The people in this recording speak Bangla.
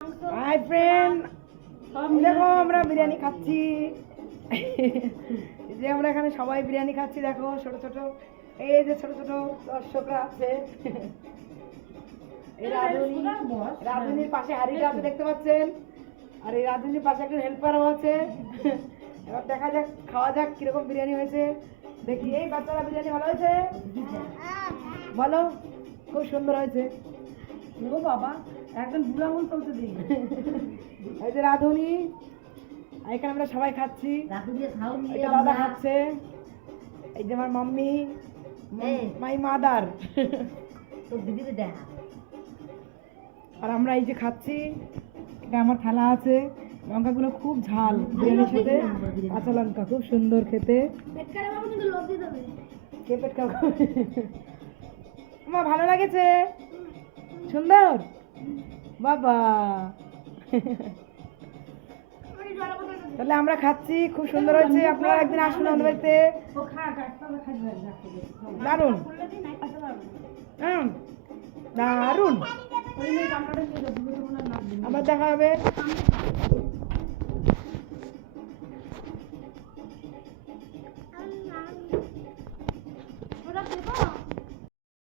হাই ফ্রেন্ড, দেখো আমরা বিরিয়ানি খাচ্ছি। যে আমরা এখানে সবাই বিরিয়ানি খাচ্ছি, দেখো ছোট ছোট, এই যে ছোট ছোট দর্শকরা আছে। এই রাধুনির পাশে হাড়িটা আছে, দেখতে পাচ্ছেন। আর এই রাধুনির পাশে একটা হেল্পারও আছে। এবার দেখা যাক, খাওয়া যাক কিরকম বিরিয়ানি হয়েছে। দেখি এই বাচ্চারা, বিরিয়ানি ভালো হয়েছে? বলো, খুব সুন্দর হয়েছে। ও বাবা, একদম বুড়া মন চলতে দিই। এই যে রাধুনি, এখানে আমরা সবাই খাচ্ছি। এটা দাদা খাচ্ছে, এই যে আমার মাম্মি, মাই মাদার। আর আমরা এই যে খাচ্ছি, এটা আমার থালা আছে। লঙ্কাগুলো খুব ঝাল, বিরিয়ানির সাথে কাঁচা লঙ্কা খুব সুন্দর খেতে। কে পেট খাবো? আমার ভালো লাগেছে, সুন্দর বাবা। তাহলে আমরা খাচ্ছি, খুব সুন্দর হয়েছে। আপনারা একদিন আসুন আমাদের বাড়িতে, দারুন দারুন। আবার দেখা হবে।